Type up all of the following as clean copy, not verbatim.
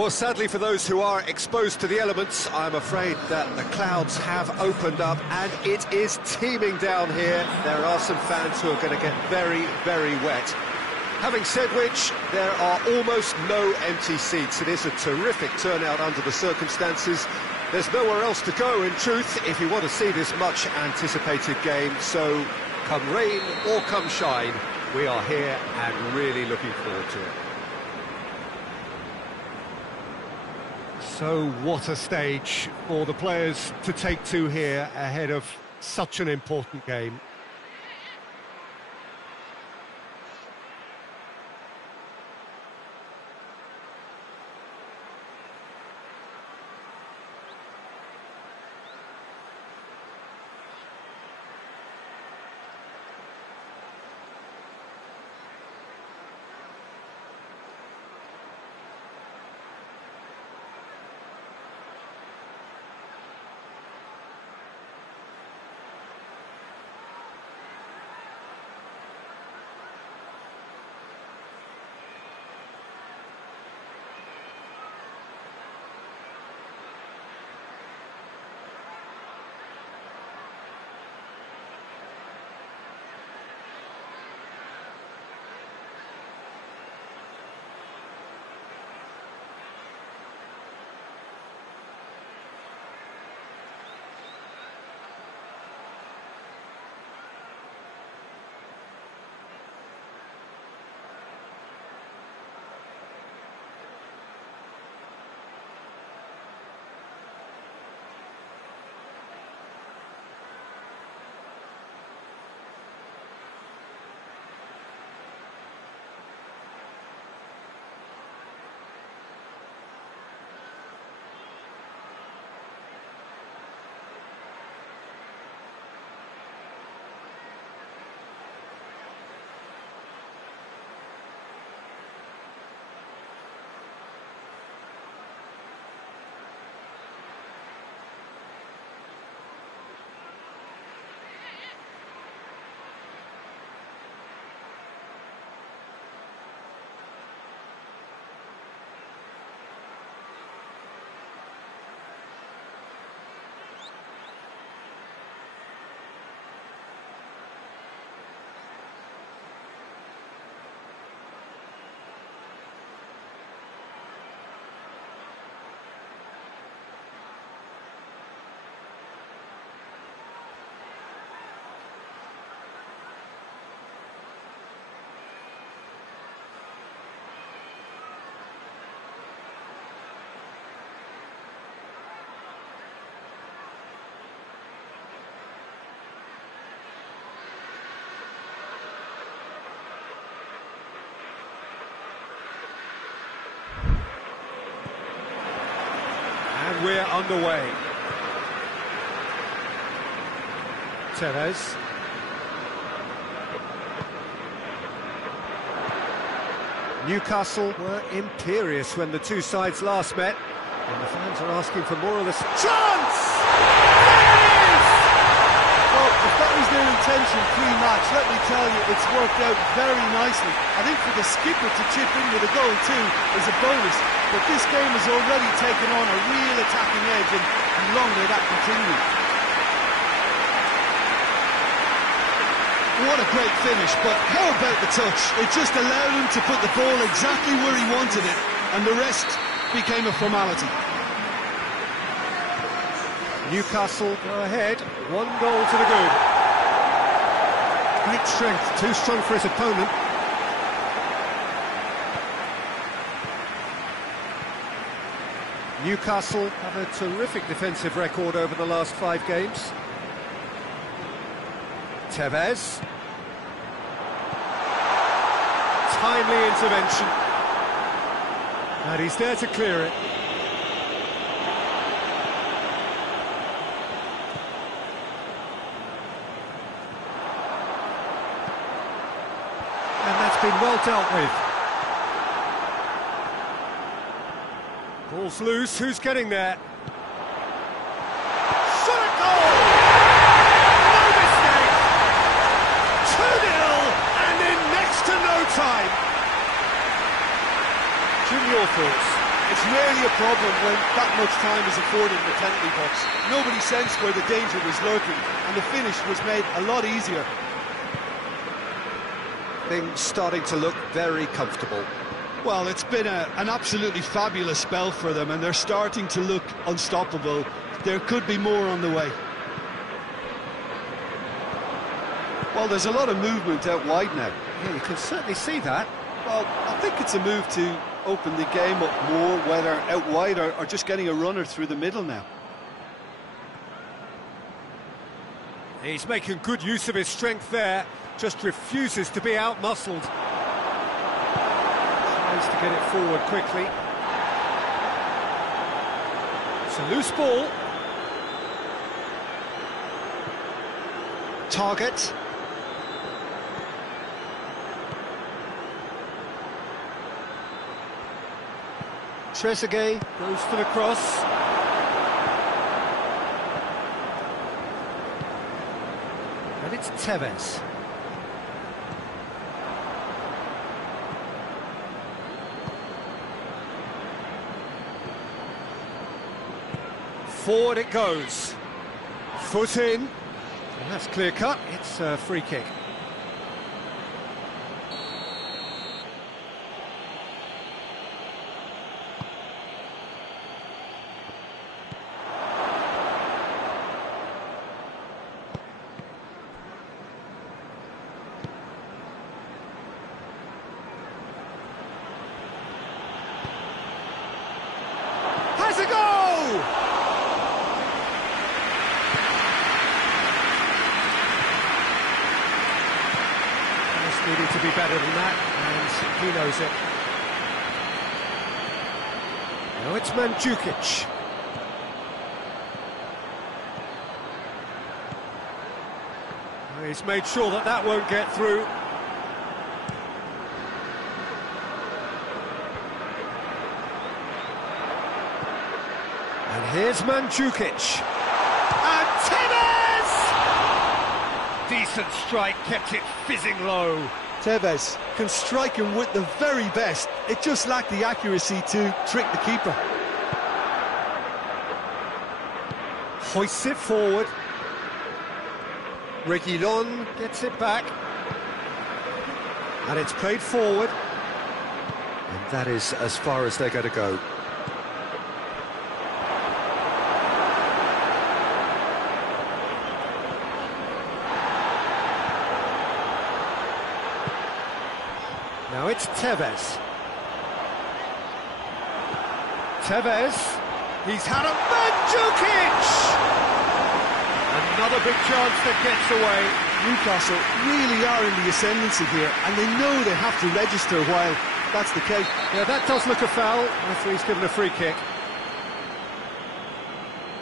Well, sadly for those who are exposed to the elements, I'm afraid that the clouds have opened up and it is teeming down here. There are some fans who are going to get very, very wet. Having said which, there are almost no empty seats. It is a terrific turnout under the circumstances. There's nowhere else to go, in truth, if you want to see this much-anticipated game. So, come rain or come shine, we are here and really looking forward to it. So what a stage for the players to take to here ahead of such an important game. We're underway. Tevez. Newcastle were imperious when the two sides last met, and the fans are asking for more of this. Chance! Well, if that was their intention pre-match, let me tell you, it's worked out very nicely. I think for the skipper to chip in with a goal too is a bonus, but this game has already taken on a real attacking edge, and long may that continue. What a great finish, but how about the touch? It just allowed him to put the ball exactly where he wanted it, and the rest became a formality. Newcastle go ahead, 1 goal to the good. Great strength, too strong for his opponent. Newcastle have a terrific defensive record over the last 5 games. Tevez. Timely intervention. And he's there to clear it. And that's been well dealt with. Ball's loose, who's getting there? Shot a goal! No mistake! 2-0, and in next to no time. Jim, your thoughts? It's rarely a problem when that much time is afforded in the penalty box. Nobody sensed where the danger was lurking, and the finish was made a lot easier. Things starting to look very comfortable. Well, it's been an absolutely fabulous spell for them, and they're starting to look unstoppable. There could be more on the way. Well, there's a lot of movement out wide now. Yeah, you can certainly see that. Well, I think it's a move to open the game up more, whether out wide or just getting a runner through the middle now. He's making good use of his strength there, just refuses to be out-muscled. Tries to get it forward quickly. It's a loose ball. Target. Trezeguet goes for the cross. And it's Tevez. Forward it goes. Foot in. And that's clear cut. It's a free kick. Has a goal! Just needed to be better than that, and he knows it. Now it's Mandzukic. He's made sure that that won't get through. And here's Mandzukic. And Tevez! Decent strike, kept it fizzing low. Tevez can strike him with the very best. It just lacked the accuracy to trick the keeper. Hoists it forward. Reguilon gets it back. And it's played forward. And that is as far as they're going to go. Now it's Tevez. Tevez. He's had a Mandzukic! Another big chance that gets away. Newcastle really are in the ascendancy here, and they know they have to register while that's the case. Yeah, that does look a foul. Referee's given a free kick.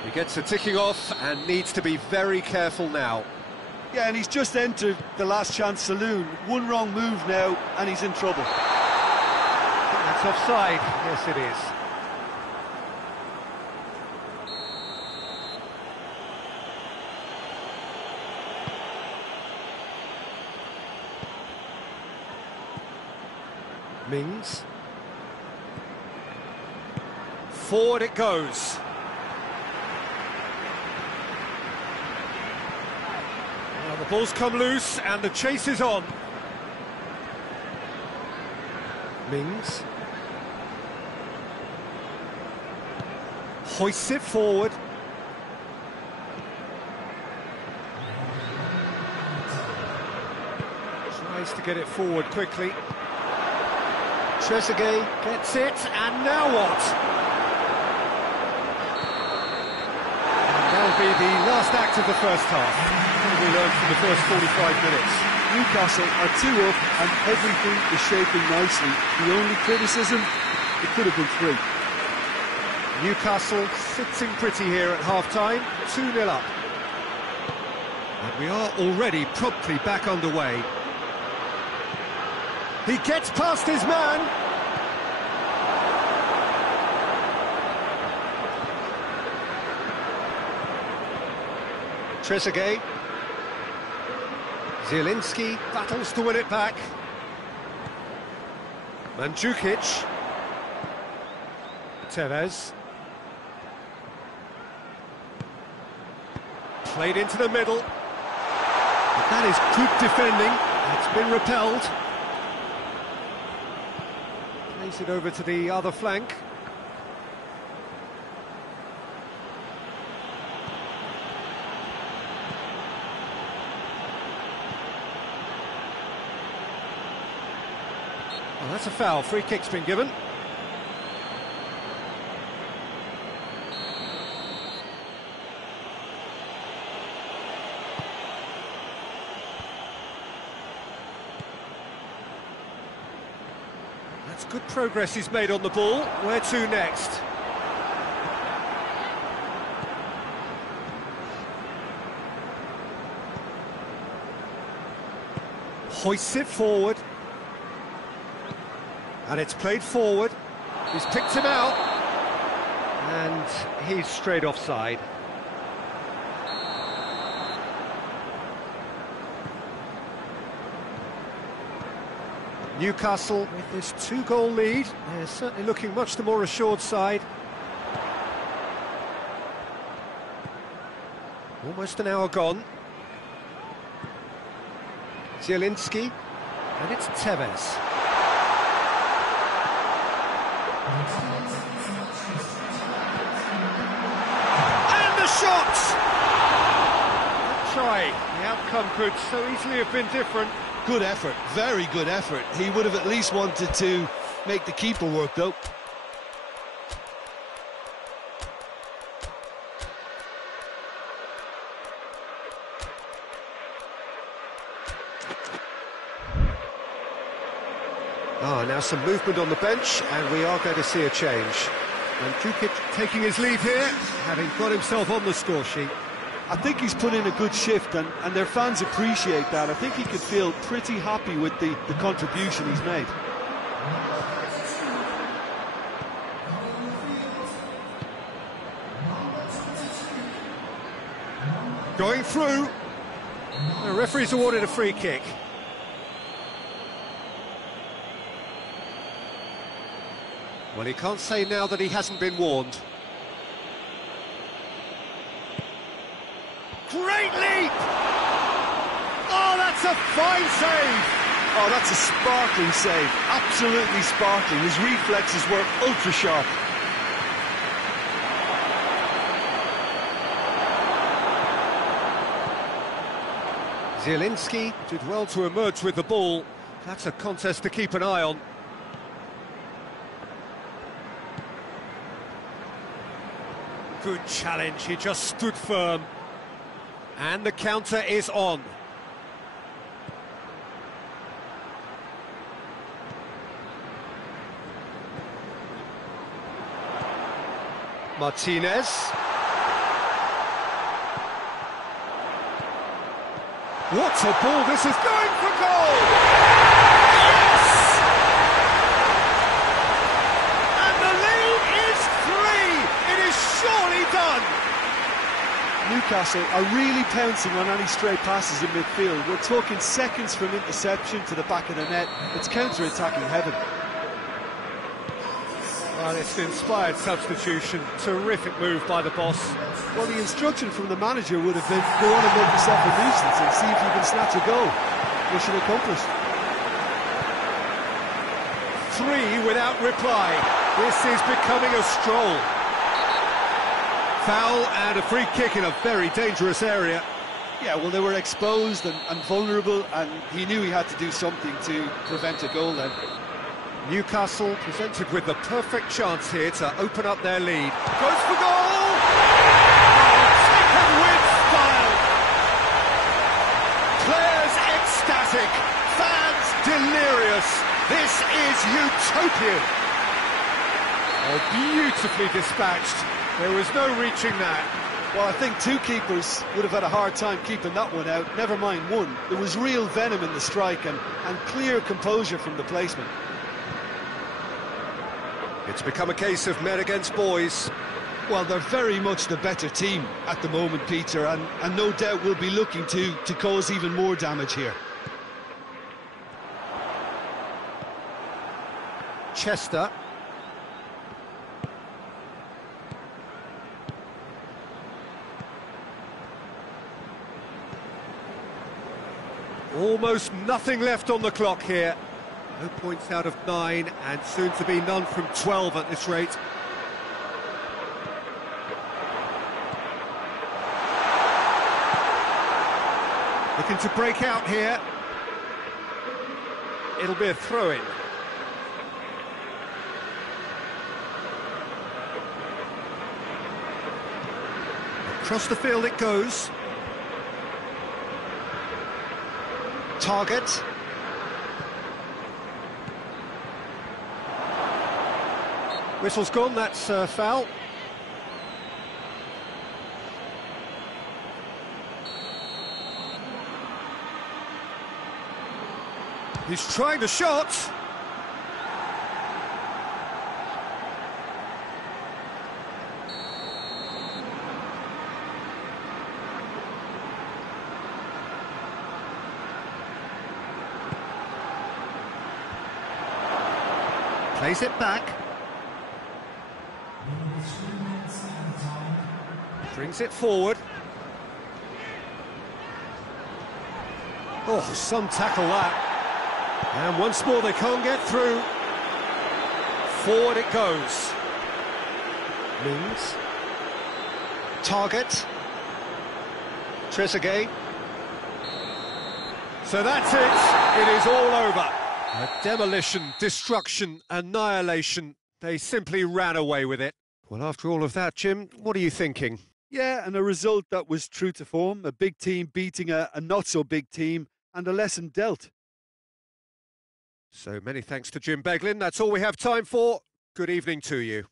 He gets a ticking off and needs to be very careful now. Yeah, and he's just entered the last chance saloon. One wrong move now, and he's in trouble. I think that's offside. Yes, it is. Mings. Forward it goes. Well, the ball's come loose and the chase is on. Mings. Hoists it forward. Tries to get it forward quickly. Trezeguet gets it, and now what? And that'll be the last act of the first half. What have we learned from the first 45 minutes? Newcastle are 2 up, and everything is shaping nicely. The only criticism, it could have been 3. Newcastle sitting pretty here at half-time, 2-0 up. And we are already promptly back underway. He gets past his man. Trezeguet. Zielinski battles to win it back. Mandzukic. Tevez. Played into the middle. But that is good defending. It's been repelled. Plays it over to the other flank. Well, that's a foul. Free kick's been given. That's good progress he's made on the ball. Where to next? Hoists it forward. And it's played forward. He's picked him out. And he's straight offside. Newcastle with this 2-goal lead. They're certainly looking much the more assured side. Almost an hour gone. Zielinski. And it's Tevez. And the shot! Try. The outcome could so easily have been different. Good effort, very good effort. He would have at least wanted to make the keeper work, though. Now some movement on the bench, and we are going to see a change. And Djukic taking his leave here, having got himself on the score sheet. I think he's put in a good shift, and their fans appreciate that. I think he could feel pretty happy with the contribution he's made. Going through. The referee's awarded a free kick. Well, he can't say now that he hasn't been warned. Great leap! Oh, that's a fine save! Oh, that's a sparkling save. Absolutely sparkling. His reflexes were ultra sharp. Zielinski did well to emerge with the ball. That's a contest to keep an eye on. Good challenge, he just stood firm. And the counter is on. Martinez. What a ball, this is going for goal! Yes! And the lead is 3! It is surely done! Newcastle are really pouncing on any stray passes in midfield. We're talking seconds from interception to the back of the net. It's counter-attacking heaven. Well, it's an inspired substitution. Terrific move by the boss. Well, the instruction from the manager would have been, go on and make yourself a nuisance and see if you can snatch a goal. Mission accomplished. 3 without reply. This is becoming a stroll. Foul and a free kick in a very dangerous area. Yeah, well, they were exposed and vulnerable, and he knew he had to do something to prevent a goal then. Newcastle presented with the perfect chance here to open up their lead. Goes for goal! Taken with style! Players ecstatic, fans delirious. This is utopian. Oh, beautifully dispatched. There was no reaching that. Well, I think 2 keepers would have had a hard time keeping that one out, never mind 1. There was real venom in the strike and clear composure from the placement. It's become a case of men against boys. Well, they're very much the better team at the moment, Peter, and no doubt will be looking to cause even more damage here. Chester. Almost nothing left on the clock here. No points out of 9, and soon to be none from 12 at this rate. Looking to break out here. It'll be a throw-in. Across the field it goes. Target. Whistle's gone, that's foul. He's trying the shot. Plays it back. Brings it forward. Oh, some tackle that. And once more they can't get through. Forward it goes. Mings. Target. Trezeguet. So that's it. It is all over. A demolition, destruction, annihilation. They simply ran away with it. Well, after all of that, Jim, what are you thinking? Yeah, and a result that was true to form. A big team beating a not-so-big team, and a lesson dealt. So many thanks to Jim Beglin. That's all we have time for. Good evening to you.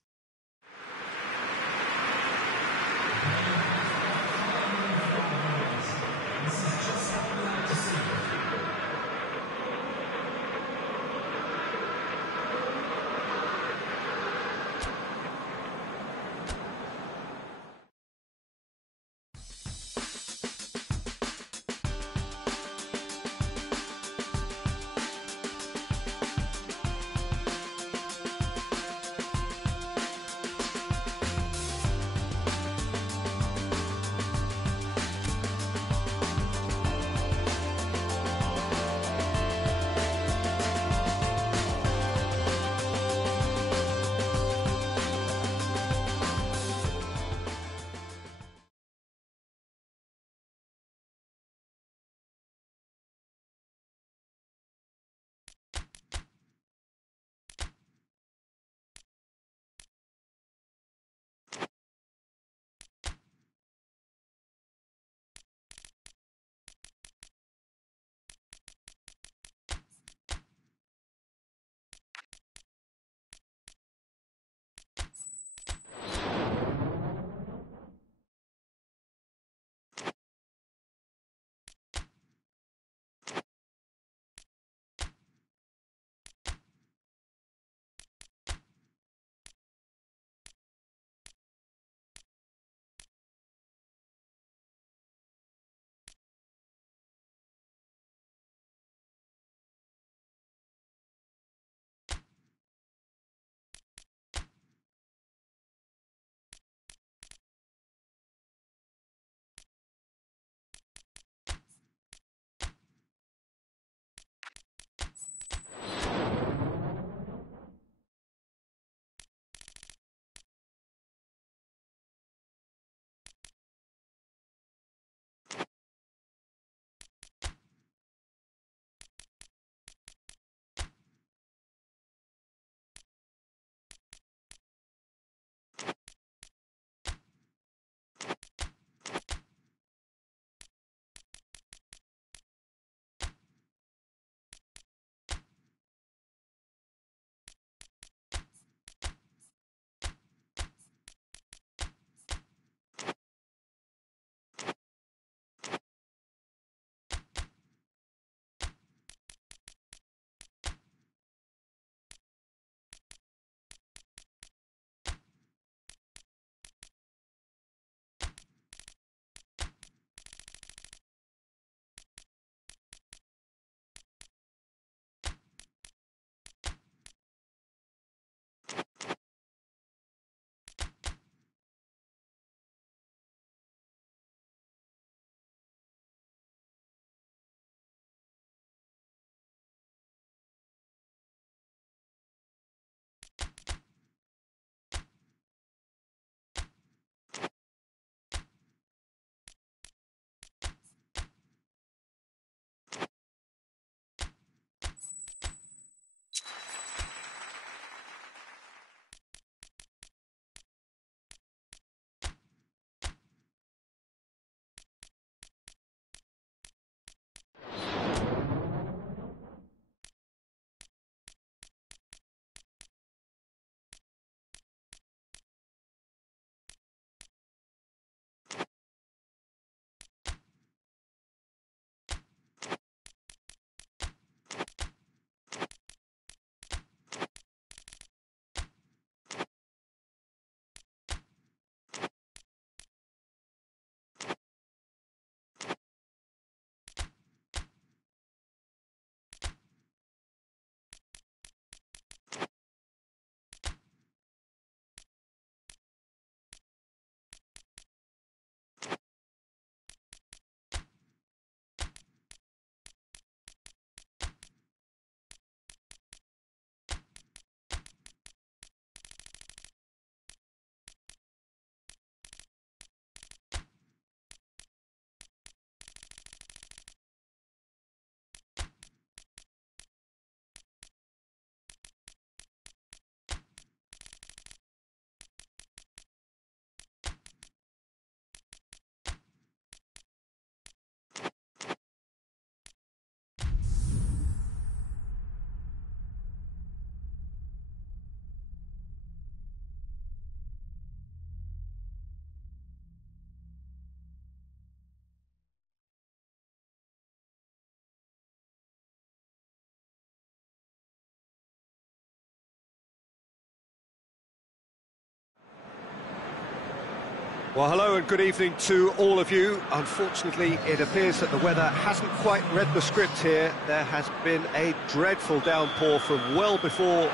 Well, hello and good evening to all of you. Unfortunately, it appears that the weather hasn't quite read the script here. There has been a dreadful downpour from well before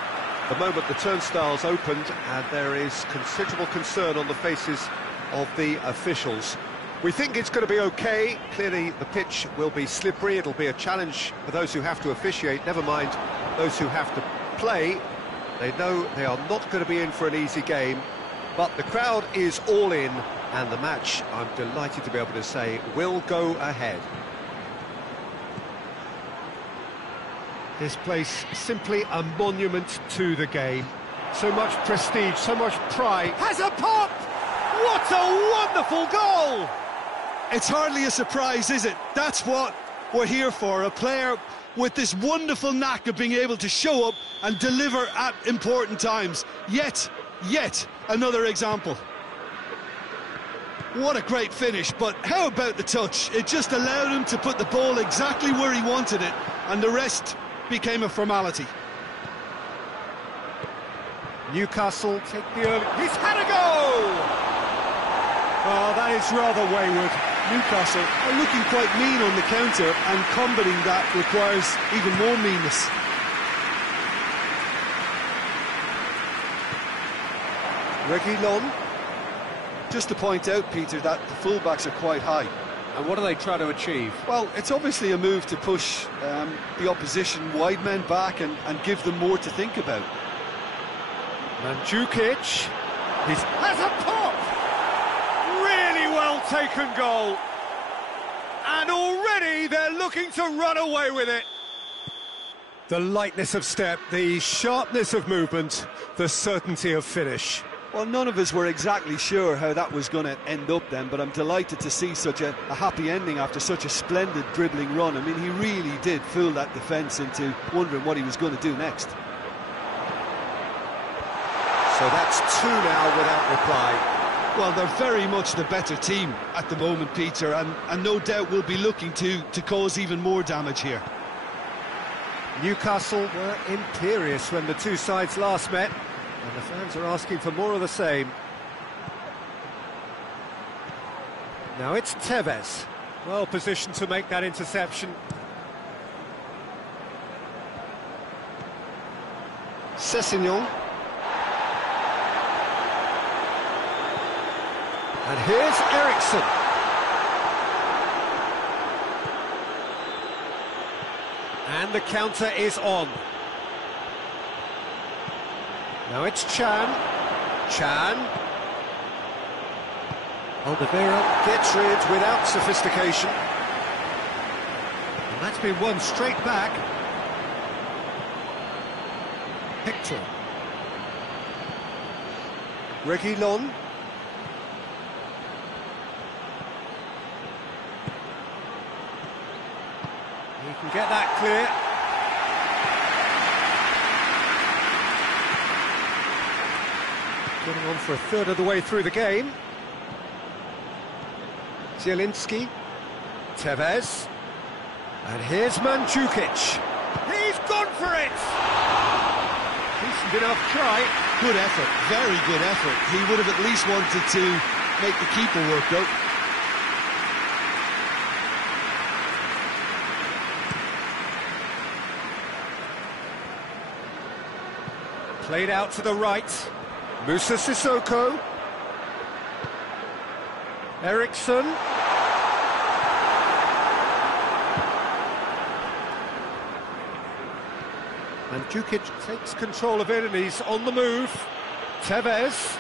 the moment the turnstiles opened, and there is considerable concern on the faces of the officials. We think it's going to be okay. Clearly, the pitch will be slippery. It'll be a challenge for those who have to officiate, never mind those who have to play. They know they are not going to be in for an easy game. But the crowd is all in, and the match, I'm delighted to be able to say, will go ahead. This place, simply a monument to the game. So much prestige, so much pride. Has a pop! What a wonderful goal! It's hardly a surprise, is it? That's what we're here for, a player with this wonderful knack of being able to show up and deliver at important times. Yet another example. What a great finish, but how about the touch? It just allowed him to put the ball exactly where he wanted it, and the rest became a formality. Newcastle take the early... He's had a goal! Oh, that is rather wayward. Newcastle are looking quite mean on the counter, and combating that requires even more meanness. Reguilon. Just to point out, Peter, that the fullbacks are quite high. And what are they trying to achieve? Well, it's obviously a move to push the opposition wide men back and give them more to think about. Mandzukic. Has a pop! Really well taken goal. And already they're looking to run away with it. The lightness of step, the sharpness of movement, the certainty of finish. Well, none of us were exactly sure how that was going to end up then, but I'm delighted to see such a happy ending after such a splendid dribbling run. I mean, he really did fool that defence into wondering what he was going to do next. So that's two now without reply. Well, they're very much the better team at the moment, Peter, and no doubt will be looking to cause even more damage here. Newcastle were imperious when the two sides last met, and the fans are asking for more of the same. Now it's Tevez, well positioned to make that interception. Sessegnon. And here's Eriksson. And the counter is on. Now it's Chan. Alderweireld gets rid without sophistication. And that's been won straight back. Hector. Reguilon. He can get that clear. Getting on for a third of the way through the game. Zielinski. Tevez. And here's Mandzukic. He's gone for it! Decent enough try. Good effort, very good effort. He would have at least wanted to make the keeper work, though. Played out to the right. Moussa Sissoko. Eriksson. Mandzukic takes control of it and he's on the move. Tevez.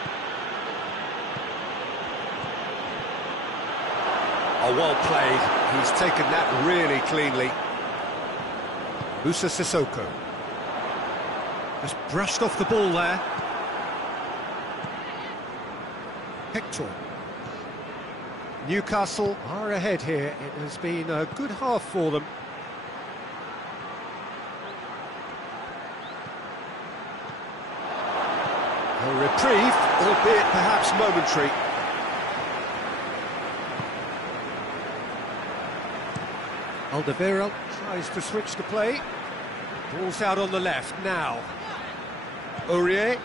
Oh, well played. He's taken that really cleanly. Moussa Sissoko. Just brushed off the ball there. Hector. Newcastle are ahead here. It has been a good half for them. A reprieve, albeit perhaps momentary. Alderweireld tries to switch the play. Ball's out on the left now. Aurier.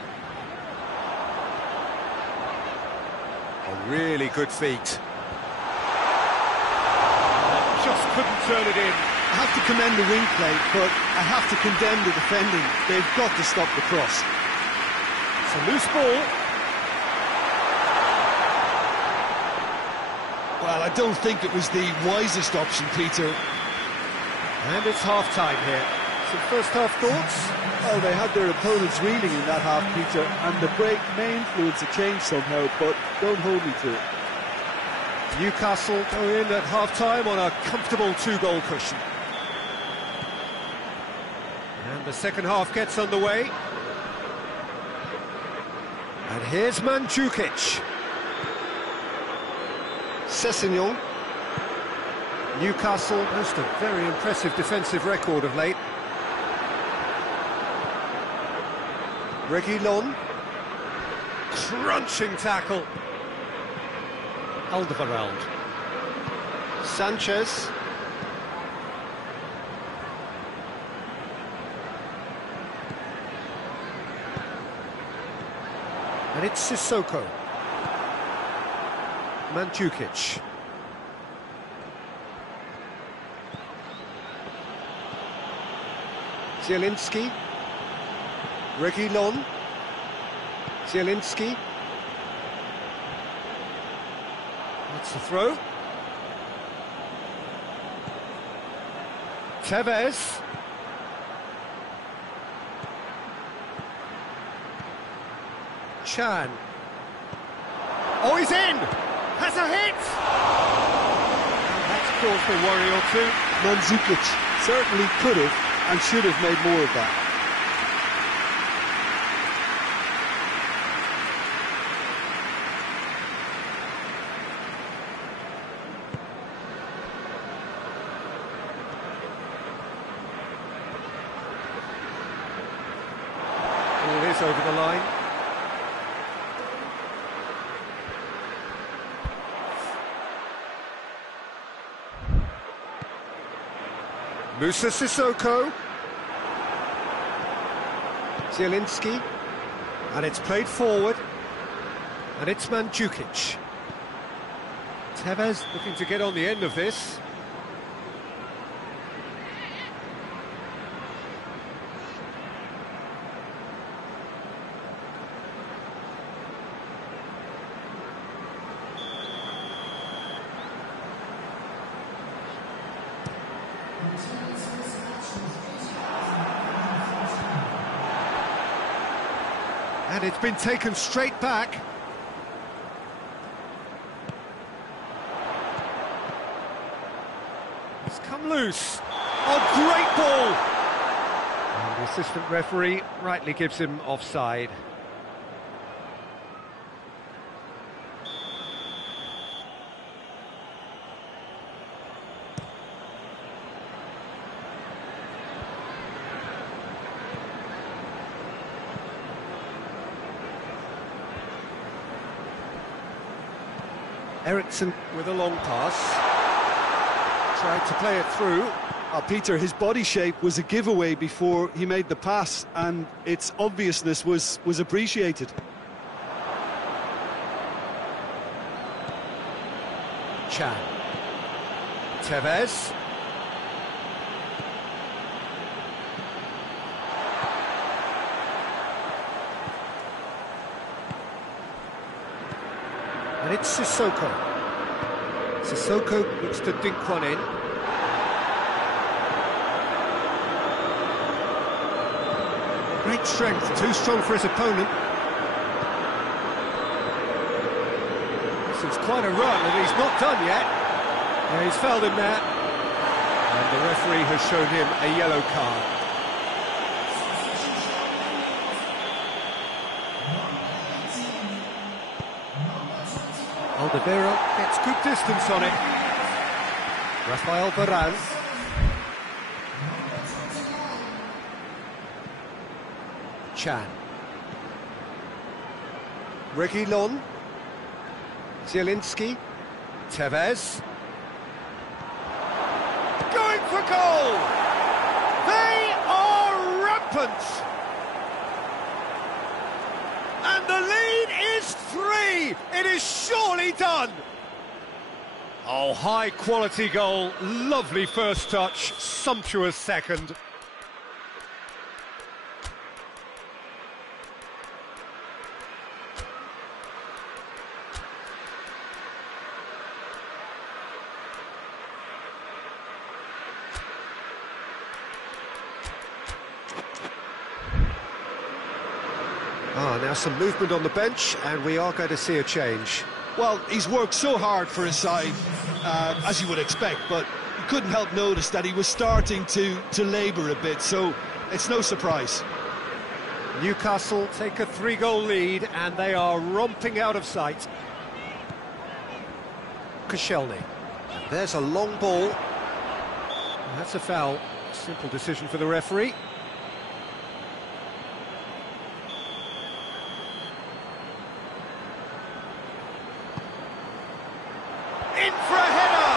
A really good feat. Just couldn't turn it in. I have to commend the wing play, but I have to condemn the defending. They've got to stop the cross. It's a loose ball. Well, I don't think it was the wisest option, Peter. And it's half-time here. Some first-half thoughts? Well, they had their opponents reeling in that half, Peter, and the break may influence a change somehow, but don't hold me to it. Newcastle go in at half-time on a comfortable 2-goal cushion. And the second half gets underway. And here's Mandzukic. Sessegnon. Newcastle boast a very impressive defensive record of late. Reguilon. Crunching tackle. Alderweireld. Sanchez. And it's Sissoko. Mandzukic. Zielinski. Reguilon. Zielinski. That's the throw. Tevez. Chan. Oh, he's in! Has a hit! And that's caused a worry or two. Mandzukic certainly could have and should have made more of that. Ball is over the line. Moussa Sissoko. Zielinski. And it's played forward. And it's Mandzukic. Tevez looking to get on the end of this. And it's been taken straight back. It's come loose. Oh, great ball! And the assistant referee rightly gives him offside. Eriksson with a long pass. Tried to play it through. Peter, his body shape was a giveaway before he made the pass, and its obviousness was appreciated. Chan. Tevez. And it's Sissoko. Sissoko looks to dink one in. Great strength, too strong for his opponent. This is quite a run, and he's not done yet. Yeah, he's fouled him there. And the referee has shown him a yellow card. Alderweireld gets good distance on it. Rafael Varane. Chan. Reguilon. Zielinski. Tevez. Going for goal! They are rampant! And the lead is 3! It is surely done! Oh, high-quality goal, lovely first touch, sumptuous second. Now some movement on the bench, and we are going to see a change. Well, he's worked so hard for his side, as you would expect, but you couldn't help notice that he was starting to labour a bit, so it's no surprise. Newcastle take a 3-goal lead, and they are romping out of sight. Koscielny. And there's a long ball. That's a foul. Simple decision for the referee. In for a header!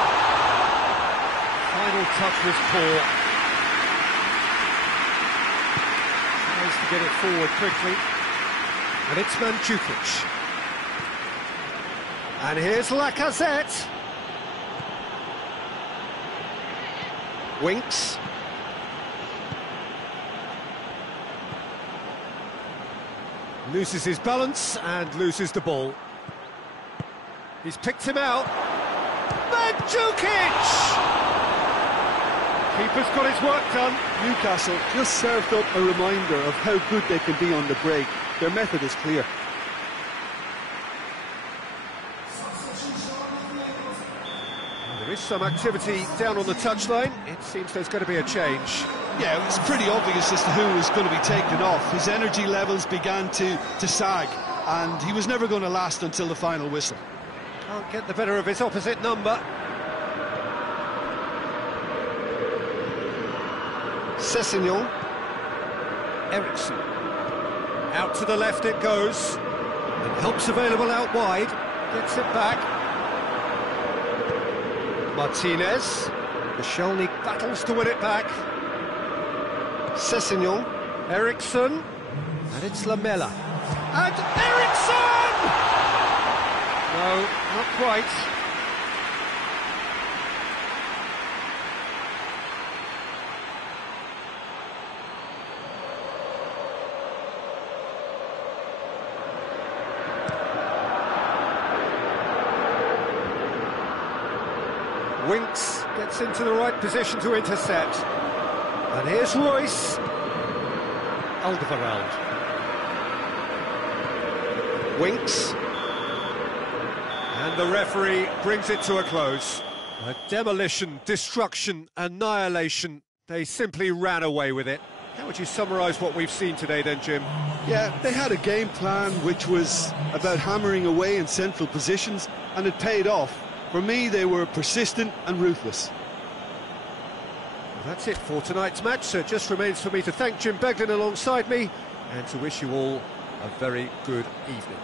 Final touch was poor. Tries to get it forward quickly. And it's Mandzukic. And here's Lacazette. Winks. Loses his balance and loses the ball. He's picked him out. Mandzukic! Keeper's got his work done. Newcastle just served up a reminder of how good they can be on the break. Their method is clear. There is some activity down on the touchline. It seems there's going to be a change. Yeah, it was pretty obvious as to who was going to be taken off. His energy levels began to sag, and he was never going to last until the final whistle. Can't get the better of his opposite number. Sessegnon. Eriksson. Out to the left it goes. And help's available out wide. Gets it back. Martinez. Koscielny battles to win it back. Sessegnon. Eriksson. And it's Lamela. And Eriksson! No, not quite. Winks gets into the right position to intercept. And here's Royce. Alderweireld. Winks. And the referee brings it to a close. A demolition, destruction, annihilation. They simply ran away with it. How would you summarise what we've seen today then, Jim? Yeah, they had a game plan which was about hammering away in central positions, and it paid off. For me, they were persistent and ruthless. Well, that's it for tonight's match, so it just remains for me to thank Jim Beglin alongside me and to wish you all a very good evening.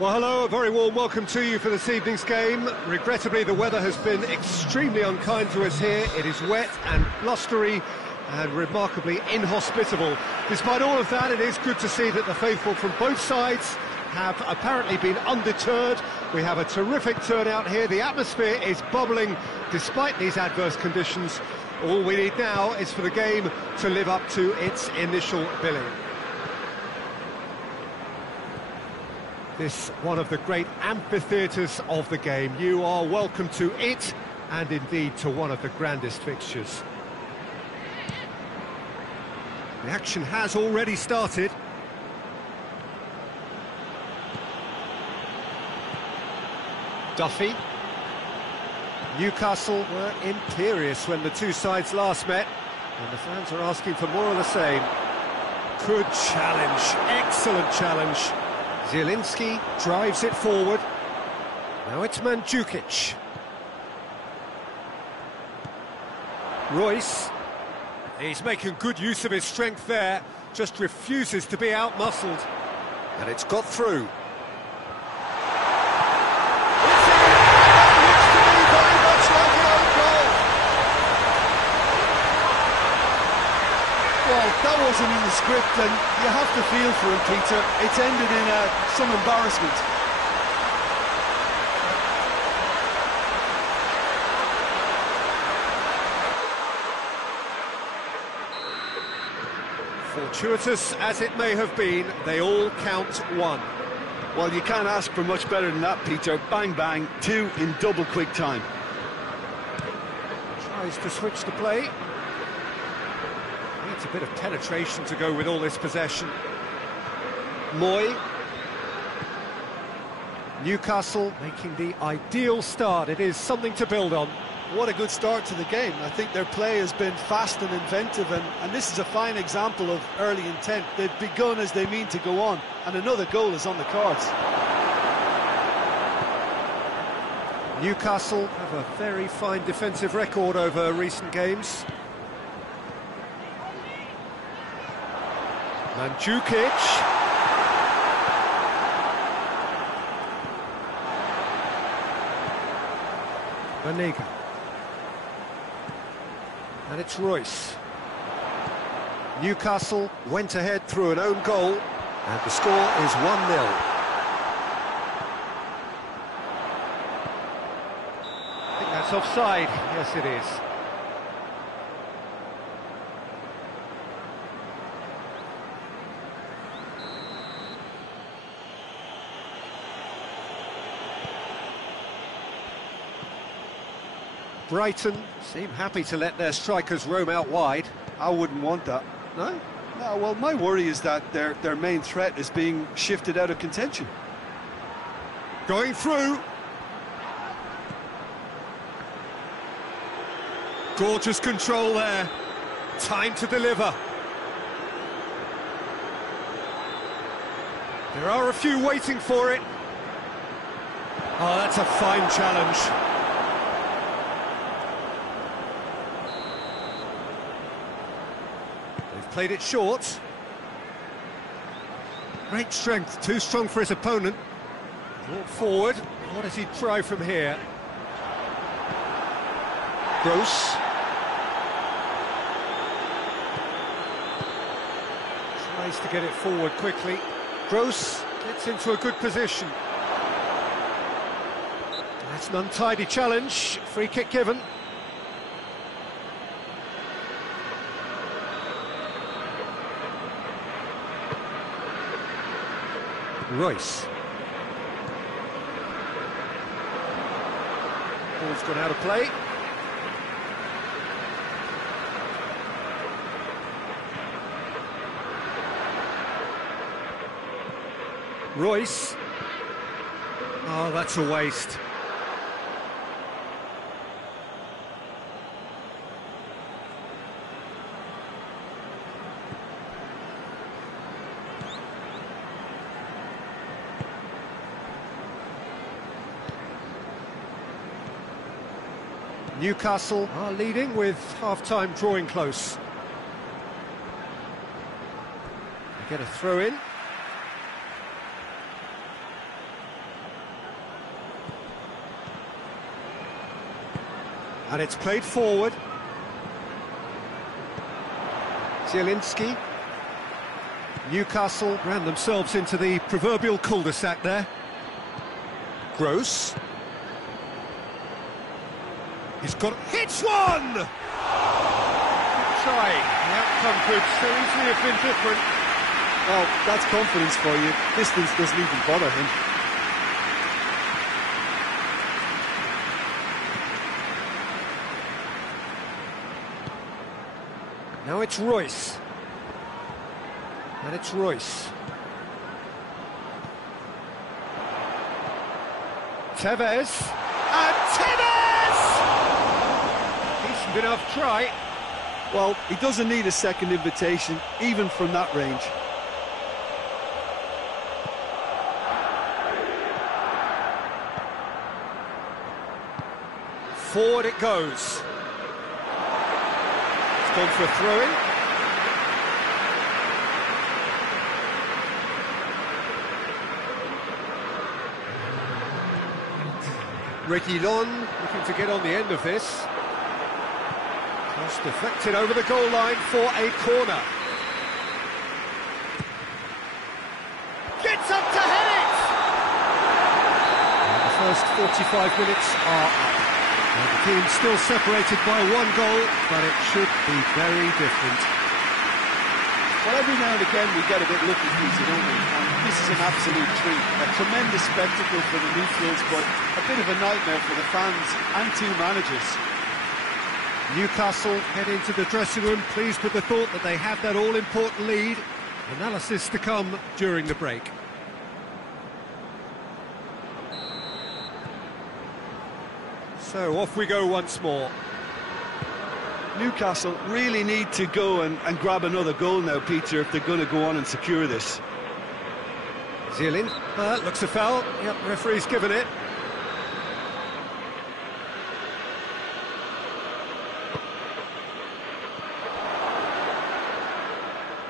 Well, hello, a very warm welcome to you for this evening's game. Regrettably, the weather has been extremely unkind to us here. It is wet and blustery and remarkably inhospitable. Despite all of that, it is good to see that the faithful from both sides have apparently been undeterred. We have a terrific turnout here. The atmosphere is bubbling despite these adverse conditions. All we need now is for the game to live up to its initial billing. This one of the great amphitheatres of the game. You are welcome to it, and indeed to one of the grandest fixtures. The action has already started. Duffy. Newcastle were imperious when the two sides last met, and the fans are asking for more of the same. Good challenge, excellent challenge. Zielinski drives it forward. Now it's Mandzukic. Royce. He's making good use of his strength there, just refuses to be out-muscled. And it's got through. Well, that wasn't in the script, and you have to feel for him, Peter. It's ended in some embarrassment. Fortuitous as it may have been, they all count one. Well, you can't ask for much better than that, Peter. Bang, bang, two in double quick time. Tries to switch the play. Needs a bit of penetration to go with all this possession. Moy. Newcastle making the ideal start. It is something to build on. What a good start to the game. I think their play has been fast and inventive, and this is a fine example of early intent. They've begun as they mean to go on, and another goal is on the cards. Newcastle have a very fine defensive record over recent games. Mandzukic. Banega. And it's Royce. Newcastle went ahead through an own goal, and the score is 1-0. I think that's offside. Yes, it is. Brighton seem happy to let their strikers roam out wide. I wouldn't want that. No? No, well, my worry is that their main threat is being shifted out of contention. Going through. Gorgeous control there. Time to deliver. There are a few waiting for it. Oh, that's a fine challenge. They've played it short. Great strength, too strong for his opponent. Brought forward. What does he try from here? Gross. Tries to get it forward quickly. Gross gets into a good position. That's an untidy challenge. Free kick given. Royce. Ball's gone out of play. Royce. Oh, that's a waste. Newcastle are leading with half-time drawing close. They get a throw in. And it's played forward. Zielinski. Newcastle ran themselves into the proverbial cul-de-sac there. Gross. He's got... hits one! Good try. The outcome could so easily have been different. Well, that's confidence for you. Distance doesn't even bother him. Now it's Royce. And it's Royce. Tevez. And Tevez! Decent enough try. Well, he doesn't need a second invitation, even from that range. Forward it goes. It's gone for a throw-in. Reguilon looking to get on the end of this. Cross deflected over the goal line for a corner. Gets up to head it! And the first 45 minutes are up. And the team's still separated by one goal, but it should be very different. Well, every now and again we get a bit lucky, Peter, don't we? And this is an absolute treat. A tremendous spectacle for the neutrals, but a bit of a nightmare for the fans and two managers. Newcastle head into the dressing room, pleased with the thought that they have that all-important lead. Analysis to come during the break. So off we go once more. Newcastle really need to go and grab another goal now, Peter, if they're going to go on and secure this. Zielin, looks a foul. Yep, referee's given it.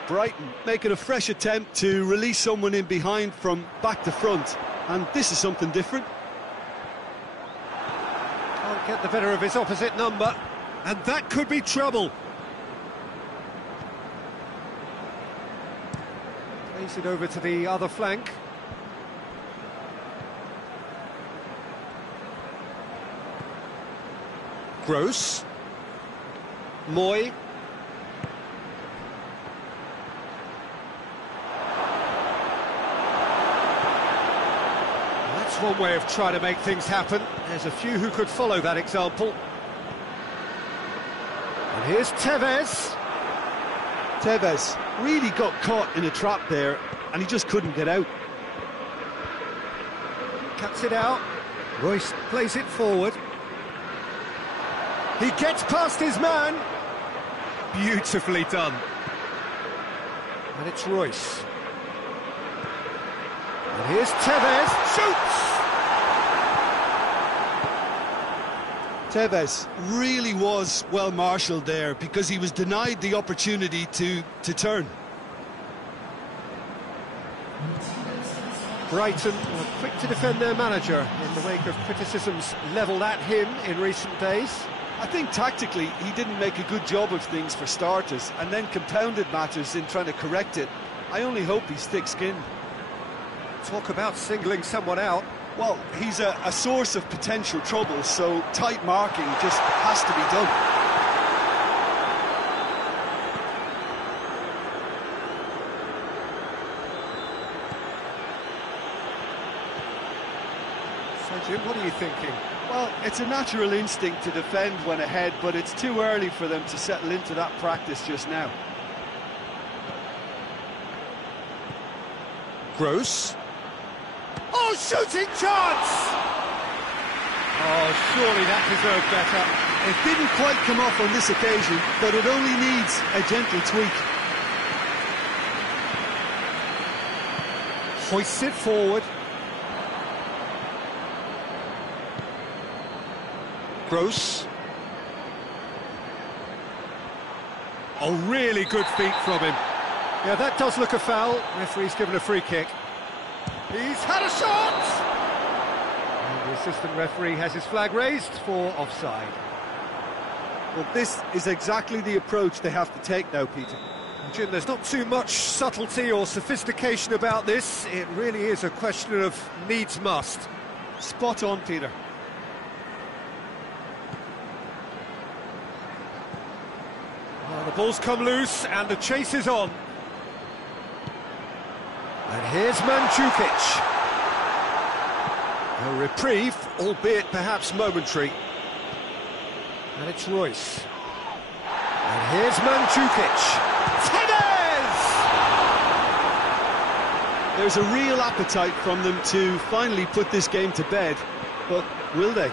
Brighton making a fresh attempt to release someone in behind from back to front, and this is something different. Can't get the better of his opposite number, and that could be trouble. Plays it over to the other flank. Gross. Moy. That's one way of trying to make things happen. There's a few who could follow that example. And here's Tevez. Tevez really got caught in a trap there, and he just couldn't get out. Cuts it out. Royce plays it forward. He gets past his man. Beautifully done. And it's Royce. And here's Tevez. Shoots! Tevez really was well marshalled there because he was denied the opportunity to turn. Brighton are quick to defend their manager in the wake of criticisms levelled at him in recent days. I think tactically he didn't make a good job of things for starters, and then compounded matters in trying to correct it. I only hope he's thick-skinned. Talk about singling someone out. Well, he's a source of potential trouble, so tight marking just has to be done. So, Jim, what are you thinking? Well, it's a natural instinct to defend when ahead, but it's too early for them to settle into that practice just now. Gross. Oh, shooting chance! Oh, surely that deserved better. It didn't quite come off on this occasion, but it only needs a gentle tweak. Hoists it forward. Gross. Oh, really good feet from him. Yeah, that does look a foul. Referee's given a free kick. He's had a shot! And the assistant referee has his flag raised for offside. Well, this is exactly the approach they have to take now, Peter. Jim, there's not too much subtlety or sophistication about this. It really is a question of needs must. Spot on, Peter. Well, the ball's come loose and the chase is on. And here's Mandzukic. A reprieve, albeit perhaps momentary. And it's Royce. And here's Mandzukic. Tevez! There's a real appetite from them to finally put this game to bed, but will they?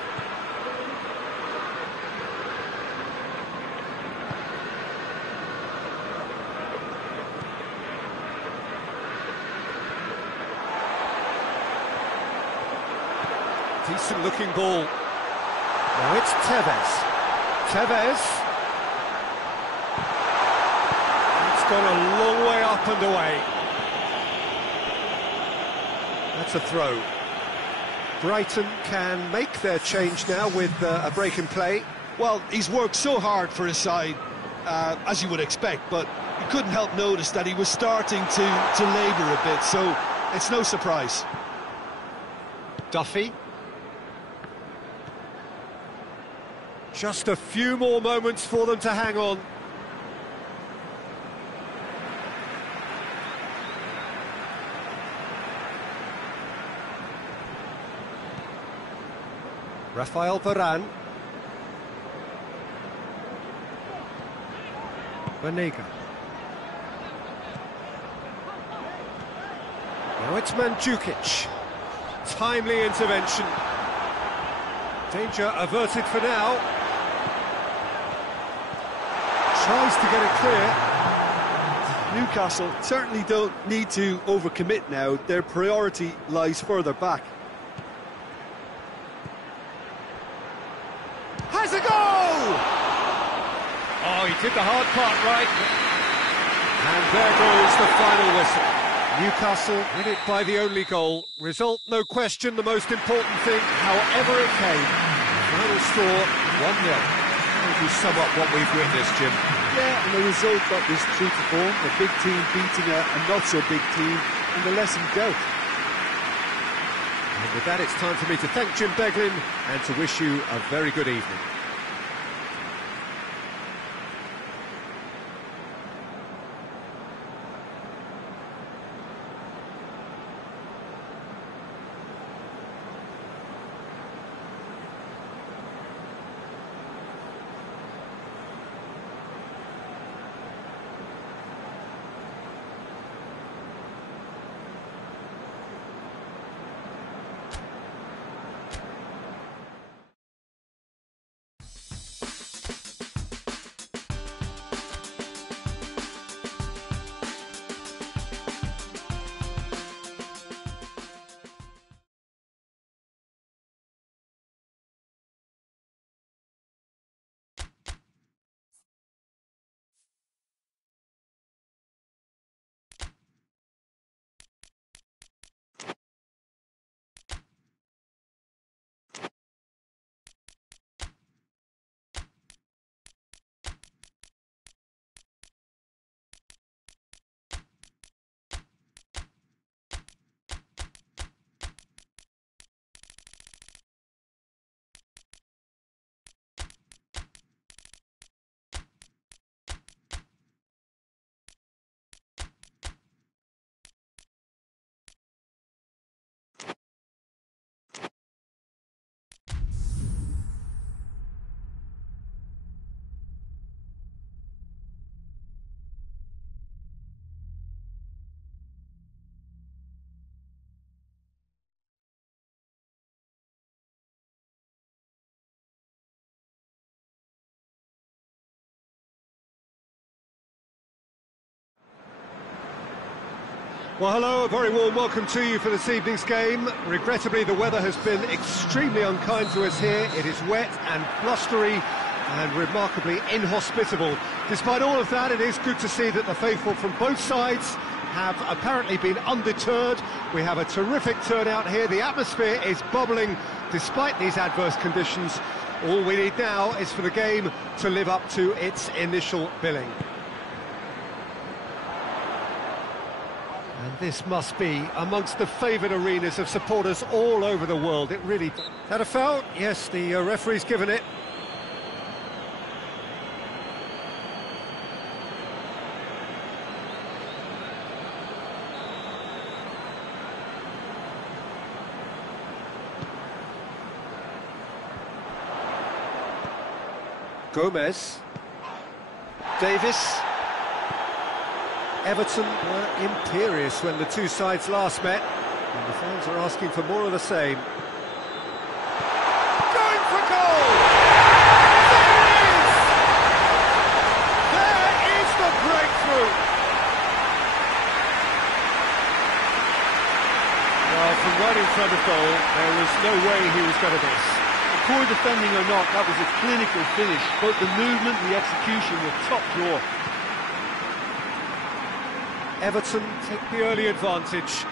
Decent looking ball. Now it's Tevez. Tevez. It's gone a long way up and away. That's a throw. Brighton can make their change now with a break in play. Well, he's worked so hard for his side, as you would expect, but you couldn't help notice that he was starting to labour a bit, so it's no surprise. Duffy. Just a few more moments for them to hang on. Rafael Varane. Banega. Now it's Mandzukic. Timely intervention. Danger averted for now. Tries to get it clear. Newcastle certainly don't need to overcommit now. Their priority lies further back. Has a goal! Oh, he did the hard part right. And there goes the final whistle. Newcastle win it by the only goal. Result, no question, the most important thing, however it came. Final score, 1-0. How would you sum up what we've witnessed, Jim? Yeah, and the result that was true to form, a big team beating a not-so-big team, and the lesson dealt. And with that, it's time for me to thank Jim Beglin and to wish you a very good evening. Well, hello, a very warm welcome to you for this evening's game. Regrettably, the weather has been extremely unkind to us here. It is wet and blustery and remarkably inhospitable. Despite all of that, it is good to see that the faithful from both sides have apparently been undeterred. We have a terrific turnout here. The atmosphere is bubbling despite these adverse conditions. All we need now is for the game to live up to its initial billing. And this must be amongst the favoured arenas of supporters all over the world. It really... Had a foul? Yes, the referee's given it. Gomez. Davis. Everton were imperious when the two sides last met, and the fans are asking for more of the same. Going for goal! There is the breakthrough! Well, from right in front of goal, there was no way he was going to miss. Poor defending or not, that was a clinical finish. Both the movement and the execution were top drawer. Everton take the early advantage.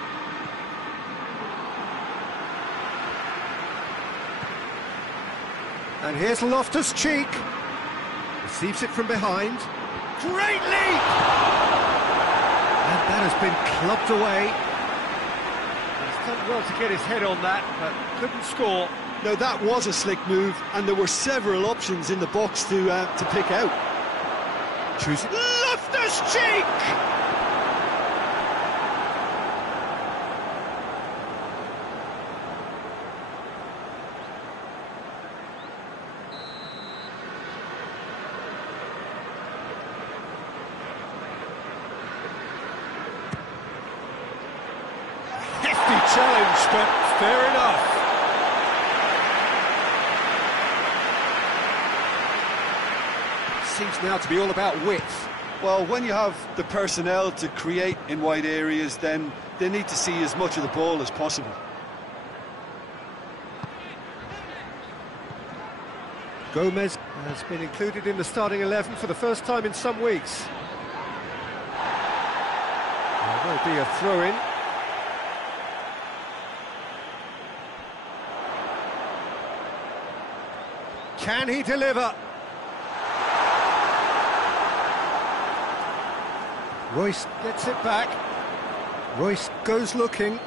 And here's Loftus-Cheek. Receives it from behind. Great leap! And that has been clubbed away. He's done well to get his head on that, but couldn't score. Now that was a slick move, and there were several options in the box to pick out. Choosing Loftus-Cheek! Hefty challenge, but fair enough. Seems now to be all about width. Well, when you have the personnel to create in wide areas, then they need to see as much of the ball as possible. Gomez has been included in the starting 11 for the first time in some weeks. There will be a throw-in. Can he deliver? Royce gets it back. Royce goes looking.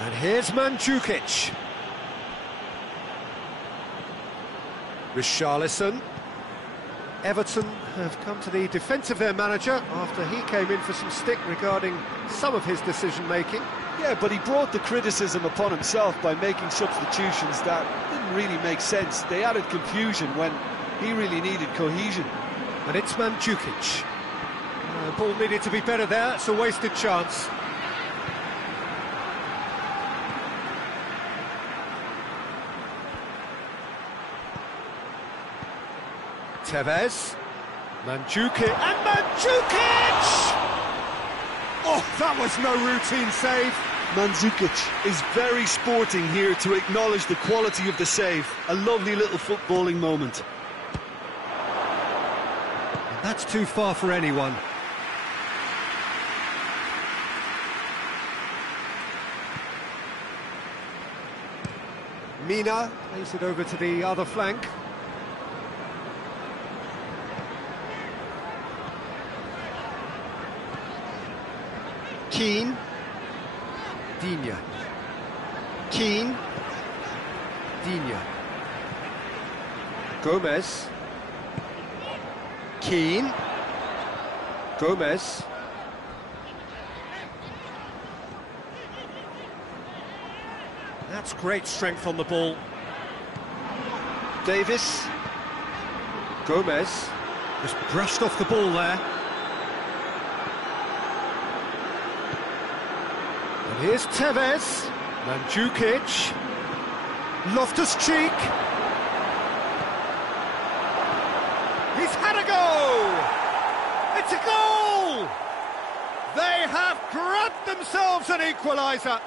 And here's Mandzukic. Richarlison. Everton have come to the defence of their manager after he came in for some stick regarding some of his decision-making. Yeah, but he brought the criticism upon himself by making substitutions that didn't really make sense. They added confusion when he really needed cohesion. And it's Mandzukic. The ball needed to be better there, it's a wasted chance. Tevez. Mandzukic. And Mandzukic! Oh, that was no routine save. Mandzukic is very sporting here to acknowledge the quality of the save. A lovely little footballing moment. And that's too far for anyone. Mina plays it over to the other flank. Keane. Digne. Keane. Digne. Gomez. Keane. Gomez. That's great strength on the ball. Davis. Gomez. Just brushed off the ball there. And here's Tevez. Mandzukic. Loftus-Cheek. He's had a go! It's a goal! They have grabbed themselves an equaliser.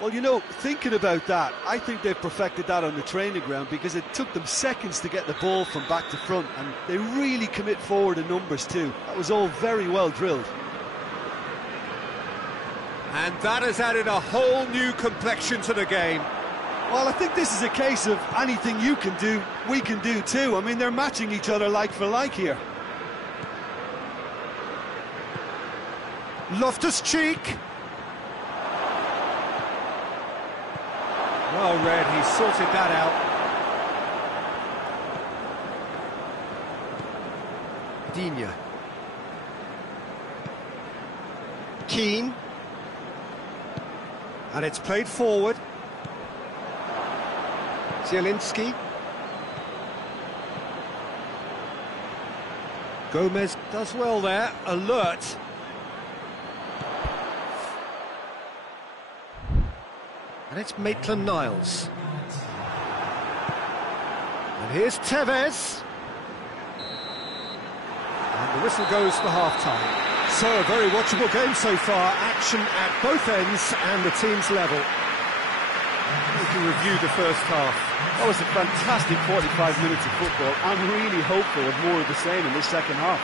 Well, you know, thinking about that, I think they've perfected that on the training ground, because it took them seconds to get the ball from back to front, and they really commit forward in numbers too. That was all very well drilled. And that has added a whole new complexion to the game. Well, I think this is a case of anything you can do, we can do too. I mean, they're matching each other like for like here. Loftus-Cheek. Well read, he sorted that out. Digne. Keane. And it's played forward. Zielinski. Gomez does well there, alert. And it's Maitland-Niles. And here's Tevez. And the whistle goes for half-time. So, a very watchable game so far. Action at both ends and the team's level. We can review the first half. That was a fantastic 45 minutes of football. I'm really hopeful of more of the same in this second half.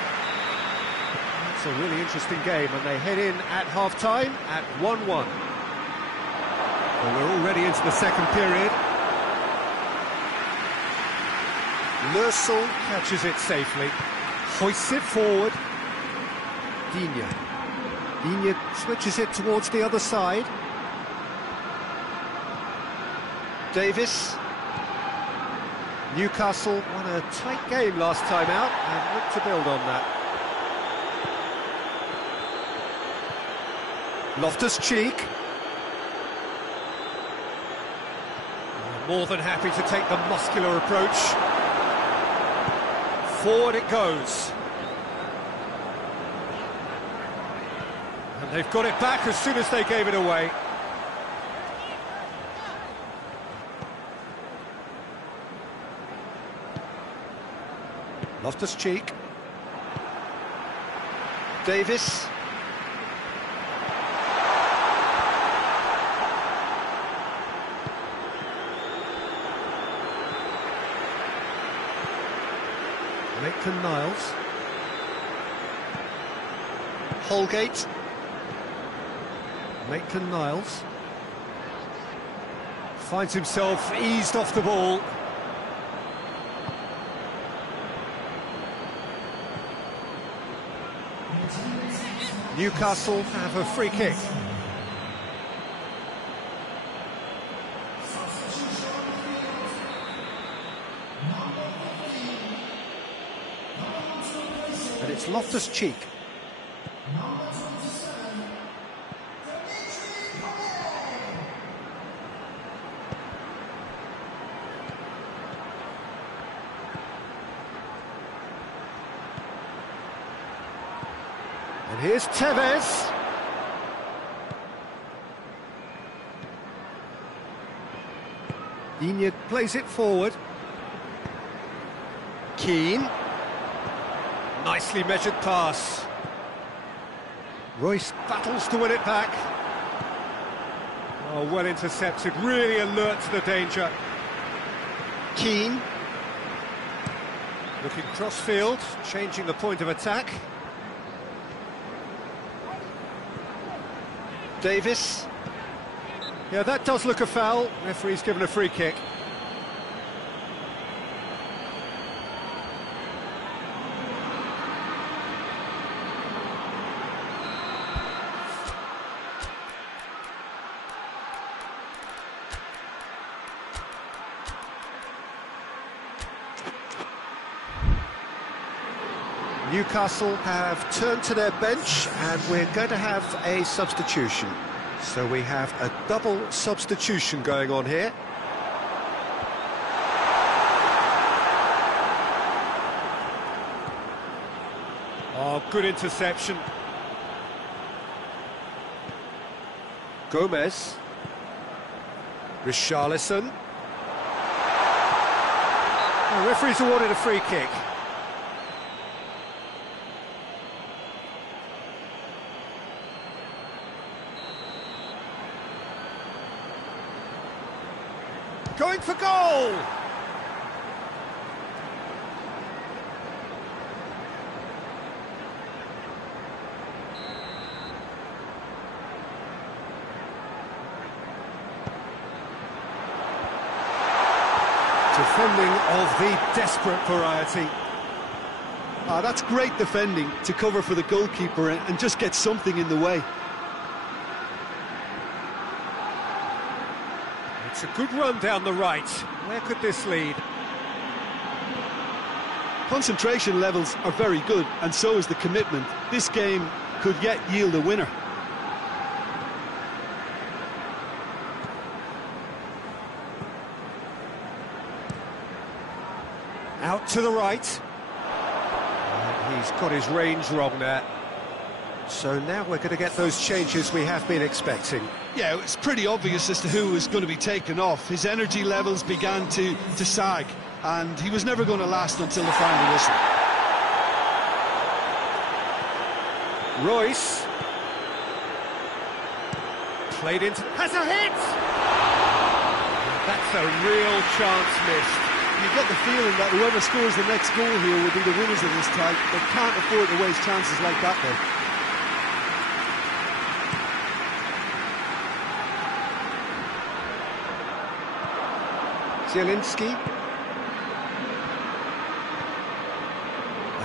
It's a really interesting game, and they head in at half-time at 1-1. Well, we're already into the second period. Lössl catches it safely, hoists it forward. Digne switches it towards the other side. Davis. Newcastle won a tight game last time out and look to build on that. Loftus-Cheek. More than happy to take the muscular approach. Forward it goes. And they've got it back as soon as they gave it away. Loftus-Cheek. Davis. Maitland-Niles. Holgate. Maitland-Niles finds himself eased off the ball. Newcastle have a free kick. And it's Loftus-Cheek. And here's Tevez. Digne plays it forward. Keane. Nicely measured pass. Royce battles to win it back. Oh, well intercepted, really alert to the danger. Keane. Looking cross-field, changing the point of attack. Davis. Yeah, that does look a foul. Referee's given a free kick. Newcastle have turned to their bench and we're going to have a substitution. So we have a double substitution going on here. Oh, good interception. Gomez. Richarlison. The referee's awarded a free kick. for goal! Defending of the desperate variety. That's great defending to cover for the goalkeeper and just get something in the way. It's a good run down the right. Where could this lead? Concentration levels are very good, and so is the commitment. This game could yet yield a winner. Out to the right. And he's got his range wrong there. So now we're going to get those changes we have been expecting. Yeah, it's pretty obvious as to who was going to be taken off. His energy levels began to sag, and he was never going to last until the final whistle. Royce. Played into... has a hit! That's a real chance missed. You get the feeling that whoever scores the next goal here will be the winners of this tie. They can't afford to waste chances like that, though. Zielinski.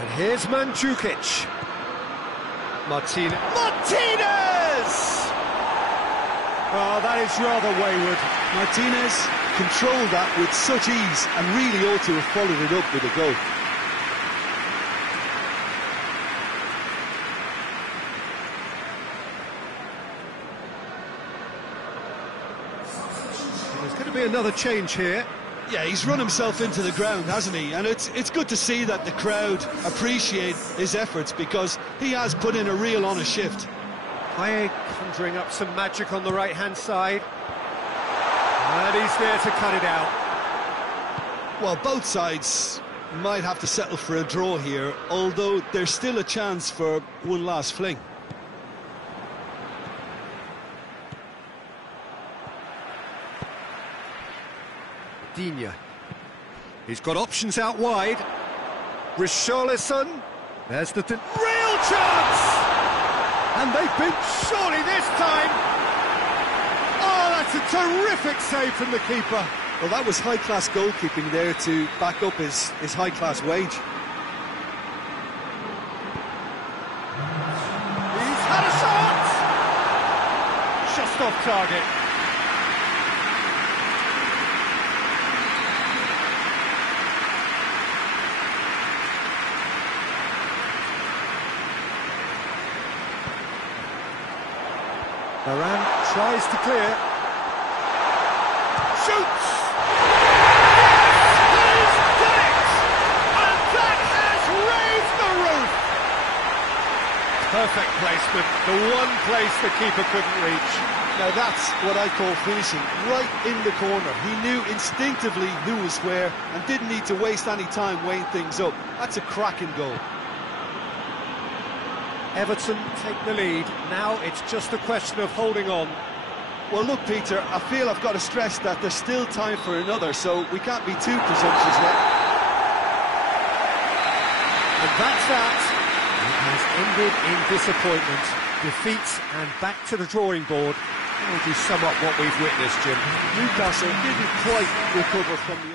And here's Mandzukic. Martinez! Oh, that is rather wayward. Martinez controlled that with such ease and really ought to have followed it up with a goal. There's going to be another change here. Yeah, he's run himself into the ground, hasn't he? And it's good to see that the crowd appreciate his efforts, because he has put in a real honest shift. Paye conjuring up some magic on the right-hand side. And he's there to cut it out. Well, both sides might have to settle for a draw here, although there's still a chance for one last fling. Digne. He's got options out wide. Richarlison. There's the real chance! And they've been surely this time. Oh, that's a terrific save from the keeper. Well, that was high-class goalkeeping there to back up his high-class wage. He's had a shot! Just off target. Varane tries to clear. Shoots! Yes! He's done it! And that has raised the roof! Perfect placement, the one place the keeper couldn't reach. Now that's what I call finishing, right in the corner. He knew instinctively who was where and didn't need to waste any time weighing things up. That's a cracking goal. Everton take the lead. Now it's just a question of holding on. Well, look, Peter, I feel I've got to stress that there's still time for another, so we can't be too presumptuous yet. And that's that. It has ended in disappointment, defeat, and back to the drawing board. How would you sum up what we've witnessed, Jim? Newcastle didn't quite recover from the...